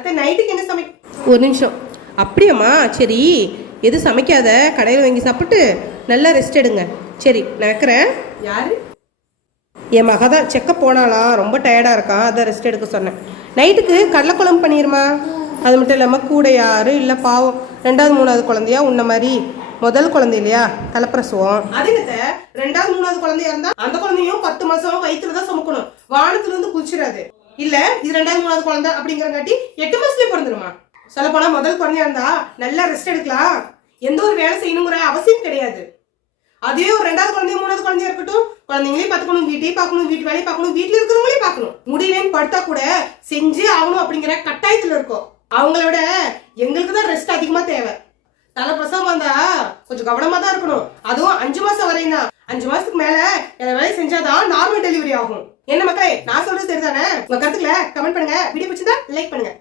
அத்தை நைட்டுக்கு என்ன ஒரு நிமிஷம். அப்படியாம்மா, சரி எது சமைக்காத, கடையில் வாங்கி சாப்பிட்டு நல்லா ரெஸ்ட் எடுங்க. சரி நான் வைக்கிறேன். யாரு? என் மக தான் செக்கப் போனாலாம், ரொம்ப டயர்டாக இருக்கான், அதான் ரெஸ்ட் எடுக்க சொன்னேன். நைட்டுக்கு கடலைக்குழம்பு பண்ணிடுமா. அது மட்டும் இல்லாமல் கூட யாரும் இல்லை, பாவம் 2வது 3வது குழந்தையா உன்ன மாதிரி. முதல் குழந்தை இல்லையா, தலைப்பிரசவம். அதுக்கிட்ட 2வது 3வது குழந்தையா இருந்தா அந்த குழந்தையும் 10 மாசம் வயிற்றுல தான் சுமக்கணும், வானத்துல இருந்து குளிச்சிடாது. இல்ல இது 2வது 3வது குழந்தை அப்படிங்கிறங்காட்டி 8 மாசத்துலயே பிறந்துருமா. சொல்ல போனா முதல் குழந்தையா இருந்தா நல்லா ரெஸ்ட் எடுக்கலாம், எந்த ஒரு வேலை செய்யணுங்கிற அவசியம் கிடையாது. அதே ஒரு 2வது குழந்தைய 3வது குழந்தையா இருக்கட்டும், குழந்தைங்களையும் பார்த்துக்கணும், வீட்டையும் பார்க்கணும், வீட்டு வேலையை பார்க்கணும், வீட்டுல இருக்கிறவங்களையும் பார்க்கணும். முடியலன்னு படுத்தா கூட செஞ்சே ஆகணும் அப்படிங்கிற கட்டாயத்துல இருக்கும். அவங்கள விட எங்களுக்கு தான் ரெஸ்ட் அதிகமா தேவை. தலைப்பிரசவம் வந்தா கொஞ்சம் கவனமா தான் இருக்கணும். அதுவும் 5 மாசம் வரையும் தான். 5 மாசத்துக்கு மேல எல்லா வேலையும் செஞ்சாதான் நார்மல் டெலிவரி ஆகும். என்ன மக்களே, நான் சொல்றது சரிதானே? உங்க கருத்துக்களை கமெண்ட் பண்ணுங்க. வீடியோ பிடிச்சிருந்தா லைக் பண்ணுங்க.